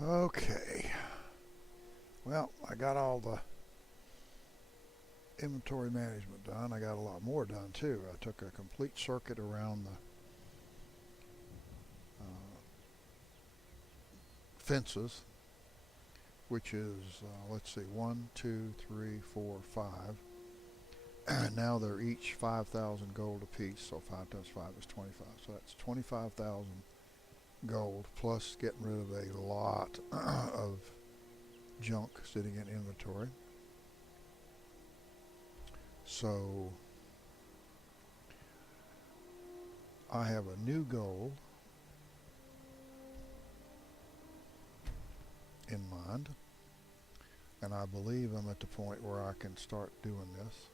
Okay. Well, I got all the inventory management done. I got a lot more done too. I took a complete circuit around the fences, which is, let's see, one, two, three, four, five. And now they're each 5,000 gold apiece, so 5 times 5 is 25. So that's 25,000 gold, plus getting rid of a lot of junk sitting in inventory. So I have a new goal in mind, and I believe I'm at the point where I can start doing this.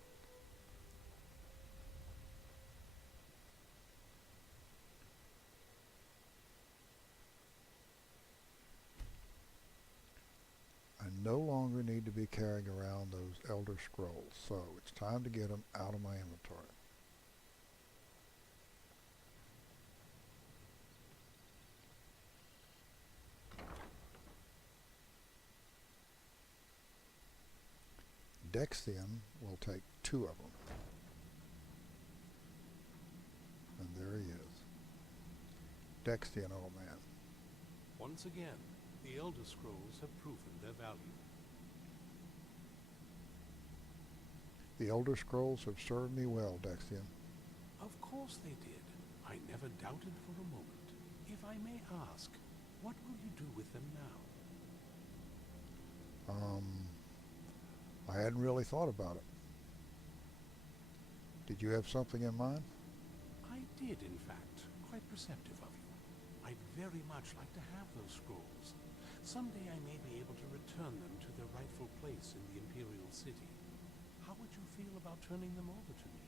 I no longer need to be carrying around those Elder Scrolls, so it's time to get them out of my inventory. Dexian will take 2 of them. And there he is. Dexian, old man. Once again, the Elder Scrolls have proven their value. The Elder Scrolls have served me well, Dexian. Of course they did. I never doubted for a moment. If I may ask, what will you do with them now? I hadn't really thought about it. Did you have something in mind? I did, in fact. Quite perceptive of you. I'd very much like to have those scrolls. Someday I may be able to return them to their rightful place in the Imperial City. How would you feel about turning them over to me?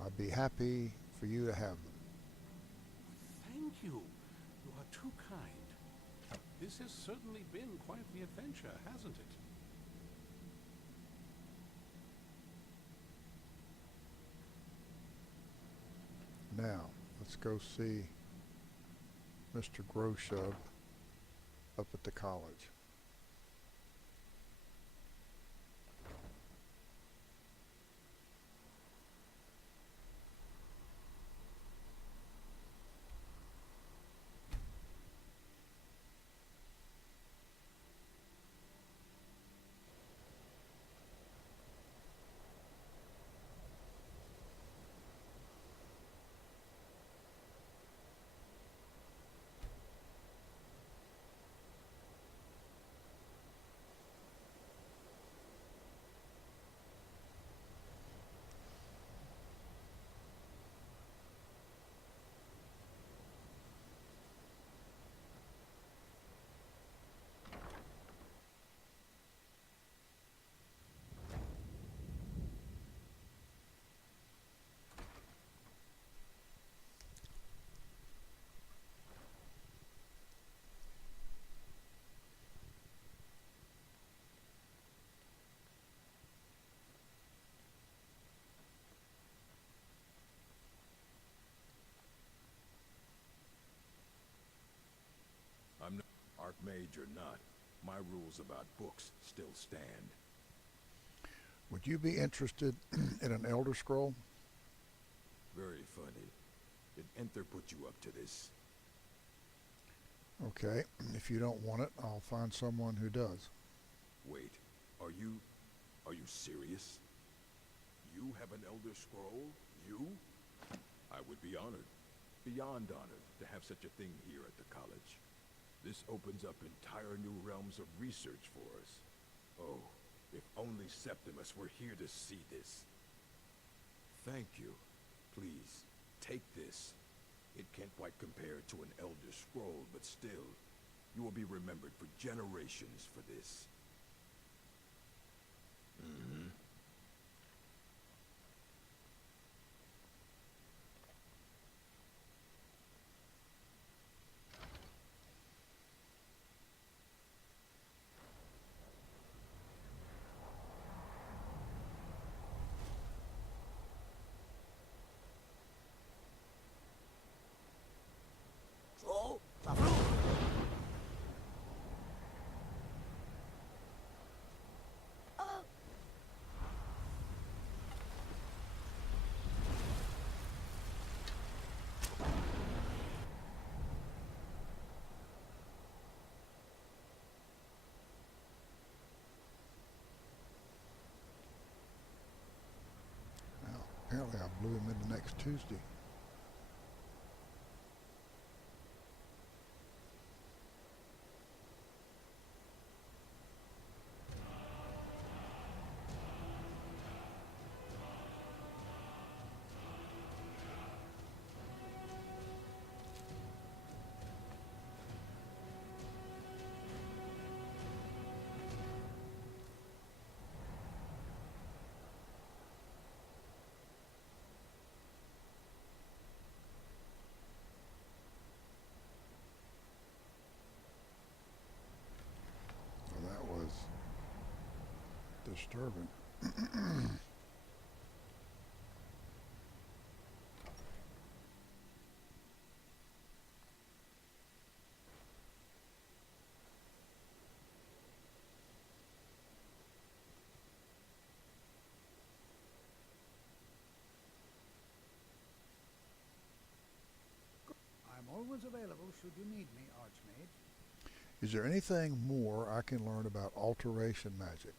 I'd be happy for you to have them. Thank you. You are too kind. This has certainly been quite the adventure, hasn't it? Now, let's go see Mr. Groshub up at the college. I'm no Archmage or not. My rules about books still stand. Would you be interested in an Elder Scroll? Very funny. Did Enter put you up to this? Okay, if you don't want it, I'll find someone who does. Wait, are you serious? You have an Elder Scroll? You? I would be honored. Beyond honored to have such a thing here at the college. This opens up entire new realms of research for us. Oh, if only Septimus were here to see this. Thank you. Please, take this. It can't quite compare to an Elder Scroll, but still, you will be remembered for generations for this. Mm-hmm. Troll? blew him into next Tuesday. Well, that was disturbing. I'm always available should you need me, Archmage. Is there anything more I can learn about alteration magic?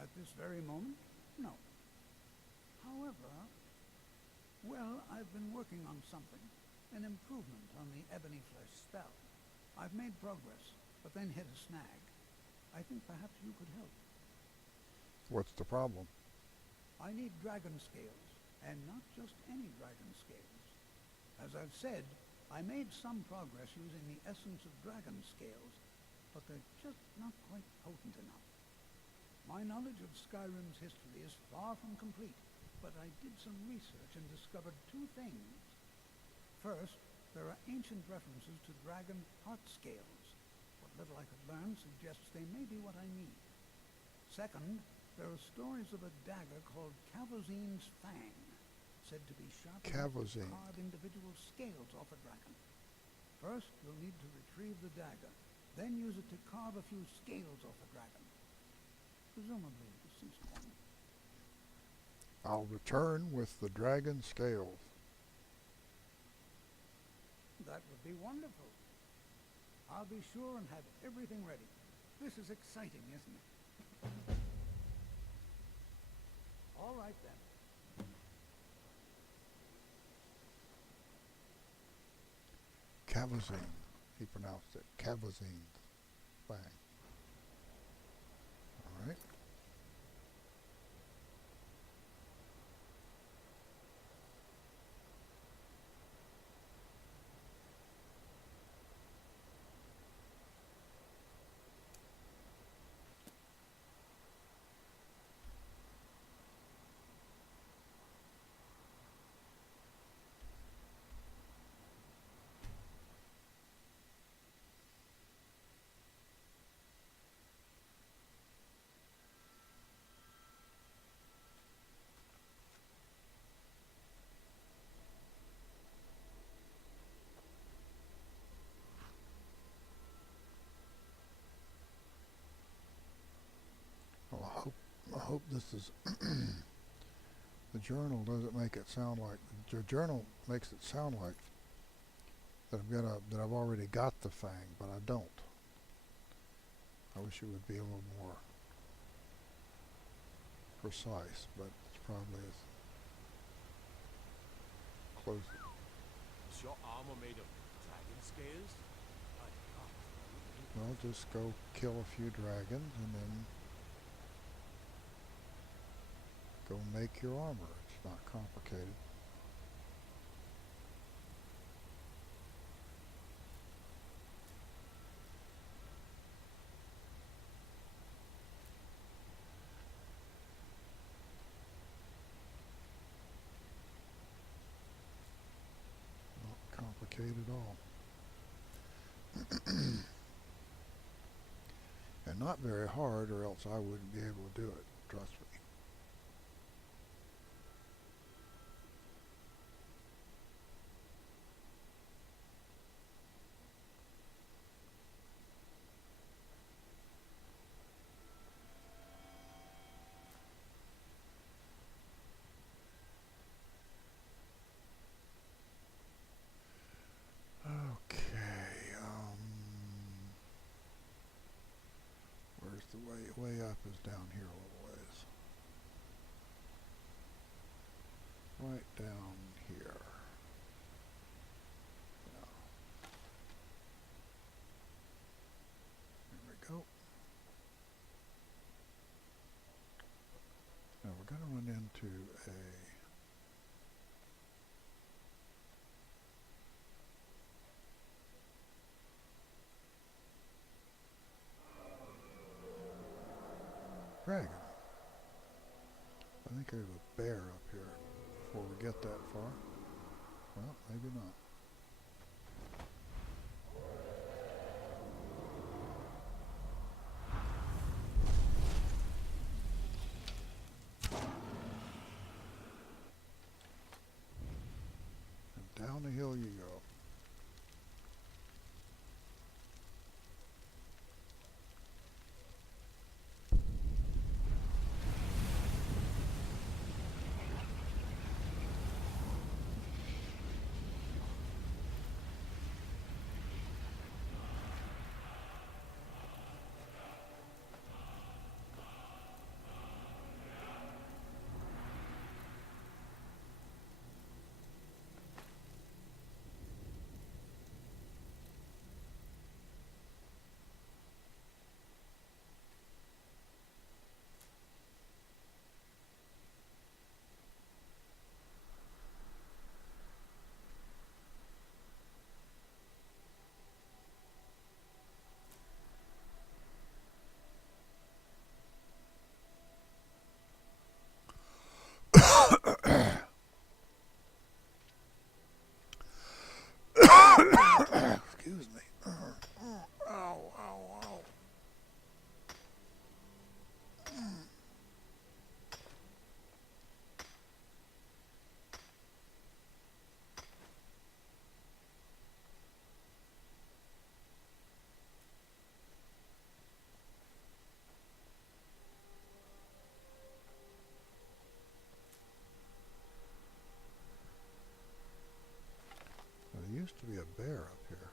At this very moment, no. However, well, I've been working on something. An improvement on the Ebony Flesh spell. I've made progress, but then hit a snag. I think perhaps you could help. What's the problem? I need dragon scales, and not just any dragon scales. As I've said, I made some progress using the essence of dragon scales, but they're just not quite potent enough. My knowledge of Skyrim's history is far from complete, but I did some research and discovered two things. First, there are ancient references to dragon heart scales. What little I could learn suggests they may be what I need. Second, there are stories of a dagger called Cavozine's Fang, said to be sharp enough to carve individual scales off a dragon. First, you'll need to retrieve the dagger, then use it to carve a few scales off a dragon. Presumably a deceased one. I'll return with the dragon scales. That would be wonderful. I'll be sure and have everything ready. This is exciting, isn't it? All right then. Cavazine, he pronounced it. Cavazine. Fang. All right. Well, I hope this is the journal doesn't make it sound like the journal makes it sound like that I've already got the fang, but I don't. I wish it would be a little more precise, but it's probably as close. Is your armor made of dragon scales? Well, just go kill a few dragons and then go make your armor. It's not complicated. Not complicated at all. And not very hard, or else I wouldn't be able to do it. Trust me. Okay, where's the way up is down here a little ways. right down here. Yeah. There we go. Now we're going to run into a dragon. I think there's a bear up here before we get that far. Well, maybe not. And down the hill you go. Excuse me. Ow, ow, ow. There used to be a bear up here.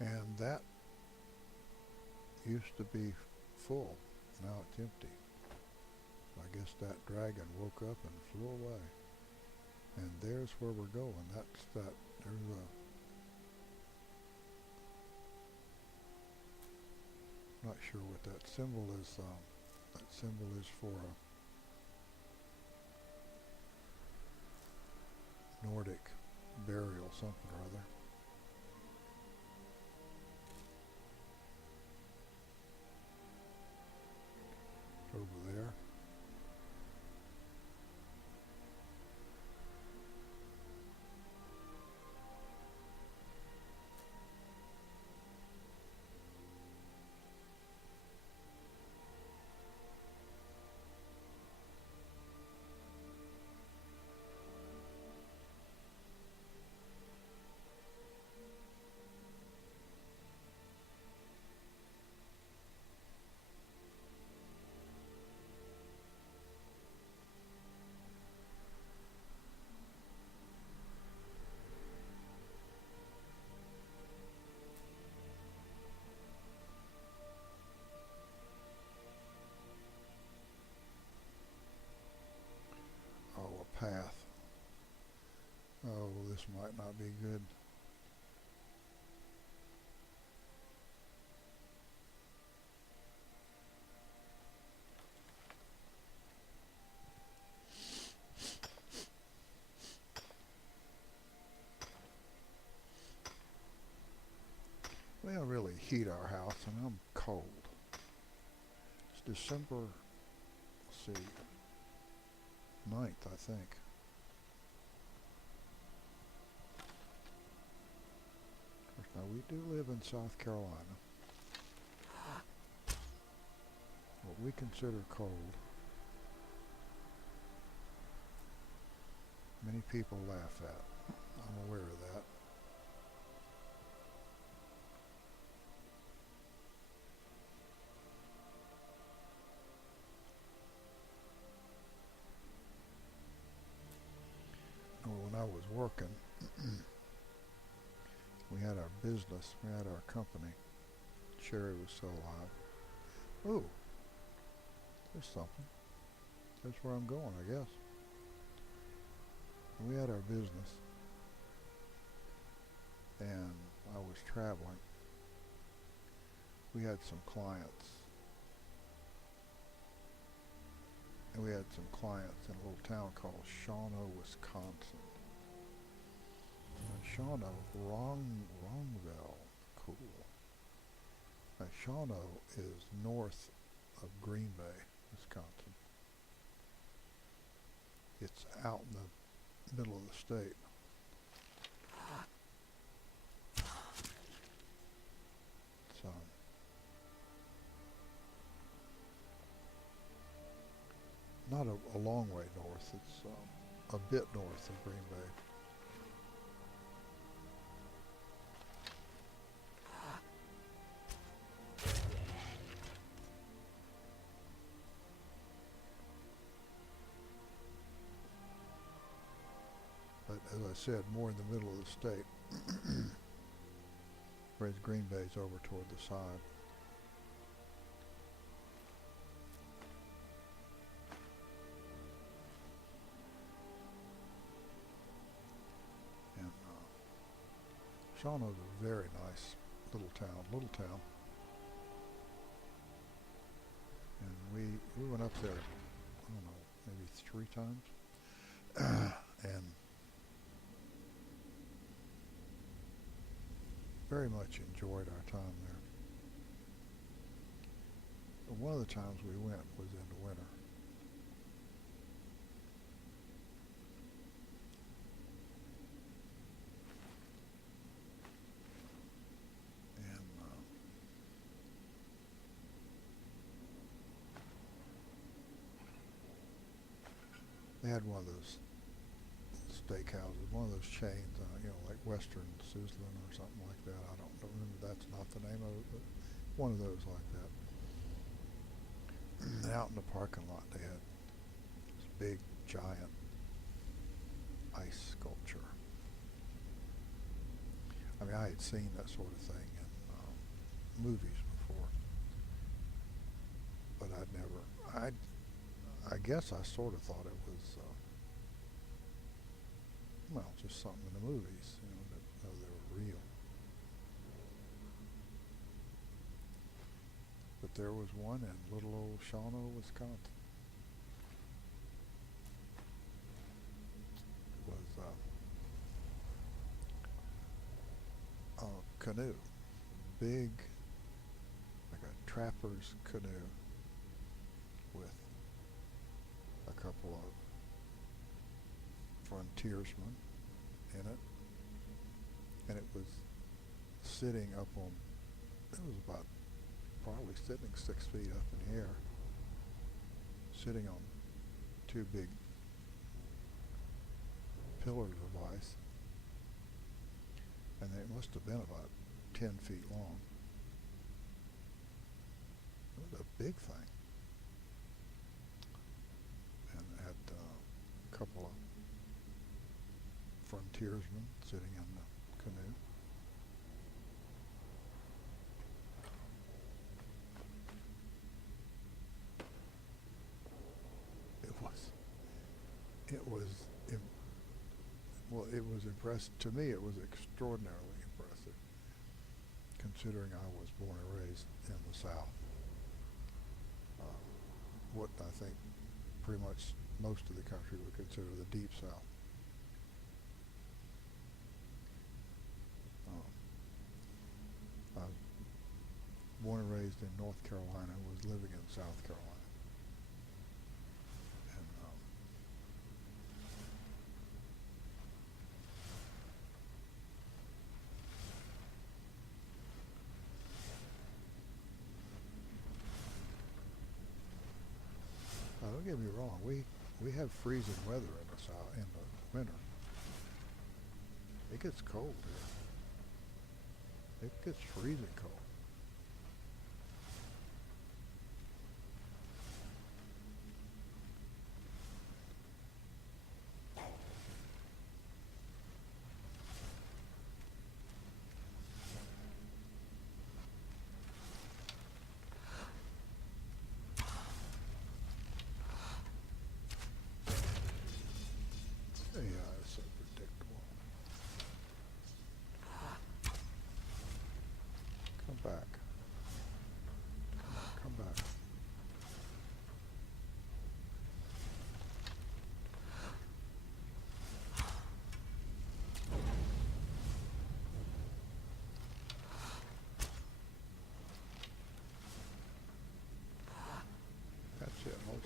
And that used to be full. Now it's empty. So I guess that dragon woke up and flew away. And there's where we're going. That's that. There's a... Not sure what that symbol is. That symbol is for a Nordic burial, something or other. Over there. Path. Oh, this might not be good. They'll really heat our house, and I'm cold. It's December, let's see, 9th, I think. Of course, now we do live in South Carolina. What we consider cold. Many people laugh at. I'm aware of that. business. We had our company. Sherry was still alive. Ooh, there's something. That's where I'm going, I guess. We had our business, and I was traveling. We had some clients, and we had some clients in a little town called Shawano, Wisconsin. Shawano, Wrongville, cool. Now, Shawano is north of Green Bay, Wisconsin. It's out in the middle of the state. So, not a long way north. It's a bit north of Green Bay. But as I said, more in the middle of the state. Whereas Green Bay's over toward the side. And Shawano's a very nice little town. And we went up there, I don't know, maybe 3 times. And very much enjoyed our time there. But one of the times we went was in the winter. And they had one of those steakhouses, one of those chains, like Western Sizzlin or something like that. I don't remember, that's not the name of it, but one of those like that. And out in the parking lot they had this big, giant ice sculpture. I mean, I had seen that sort of thing in movies before, but I guess I sort of thought it was just something in the movies, that they were real. But there was one in little old Shawano, Wisconsin. It was a canoe, big, like a trapper's canoe with a couple of frontiersmen in it, and it was sitting up on, it was about probably sitting 6 feet up in the air, sitting on 2 big pillars of ice, and they must have been about 10 feet long. It was a big thing, and it had a couple of frontiersmen sitting in the canoe. It was impressive. To me, it was extraordinarily impressive, considering I was born and raised in the South. What I think pretty much most of the country would consider the Deep South. I was born and raised in North Carolina, was living in South Carolina. And don't get me wrong, we have freezing weather in the South in the winter. It gets cold here. It gets freezing cold.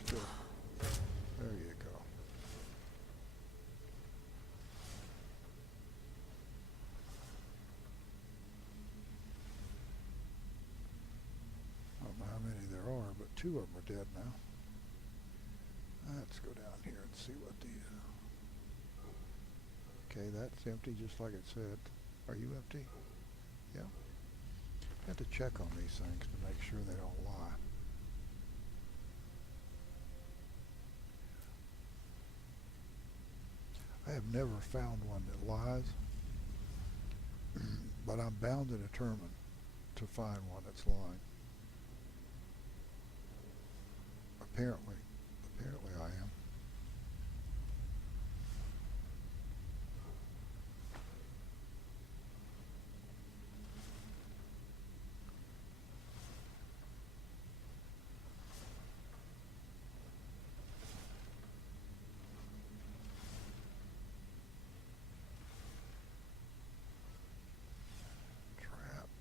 Still. There you go. I don't know how many there are, but 2 of them are dead now. Let's go down here and see what the... Okay, that's empty just like it said. Are you empty? Yeah. You have to check on these things to make sure they don't lie. I have never found one that lies, but I'm bound and determined to find one that's lying. Apparently I am.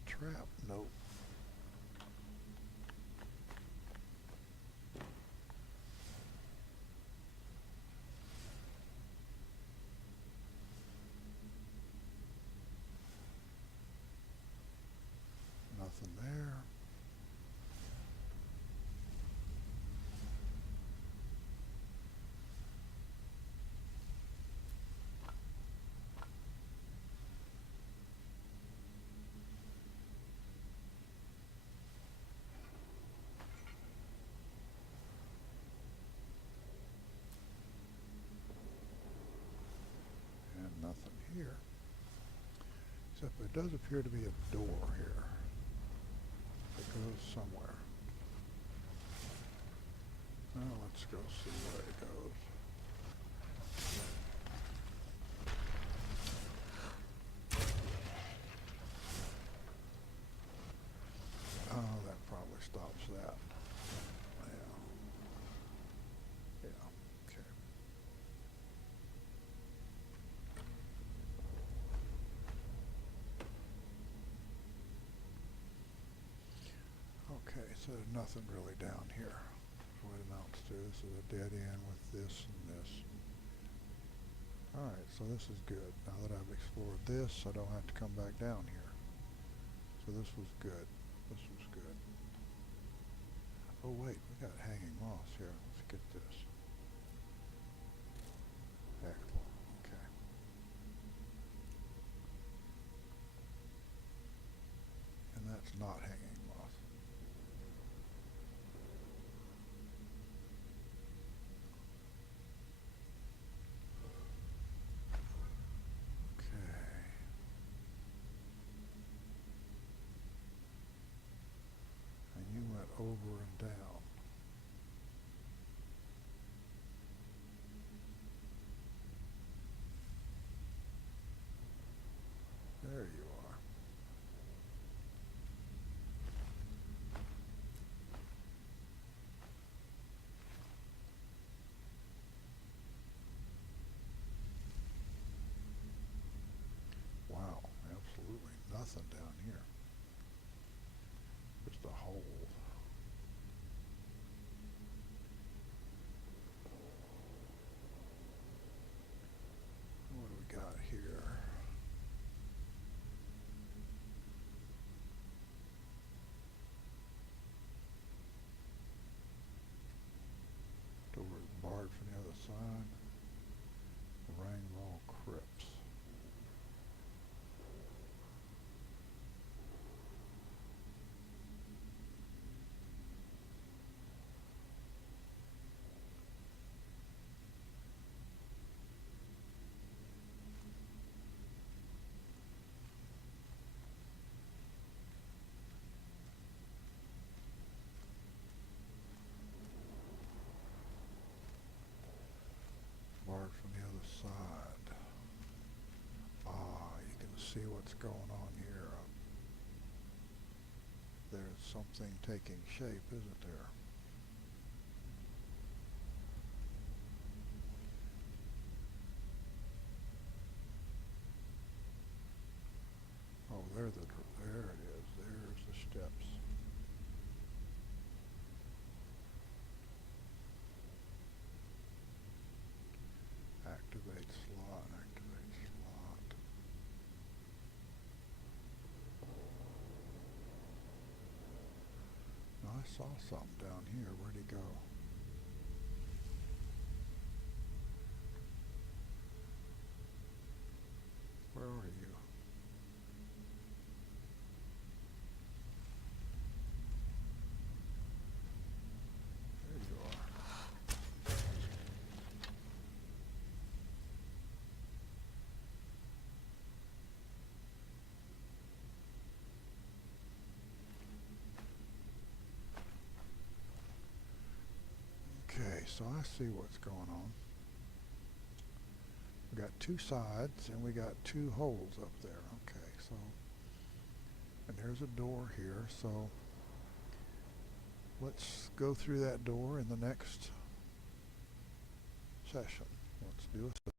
Trap, nope. Nothing there. And nothing here. Except there does appear to be a door here that goes somewhere. Well, let's go see where it goes. Oh, that probably stops that. Yeah. Yeah, okay. Okay, so there's nothing really down here. That's what it amounts to. This is a dead end with this and this. Alright, so this is good. Now that I've explored this, I don't have to come back down here. So this was good. This was good. Oh wait, we got hanging moss here. Let's get this. Excellent. Okay. And that's not hanging moss. Okay. And you went over and down. There you are. Wow, absolutely nothing down here. Just a hole. What do we got here? Door is barred from the other side. Rainbow Crypts. Barred from the other side. Ah, you can see what's going on here. There's something taking shape, isn't there? Oh, there it is. There's the steps. I saw something down here. Where'd he go? Where are you? There you are. Okay, so I see what's going on. We got two sides and we got two holes up there. Okay, so, and there's a door here, so let's go through that door in the next session. Let's do a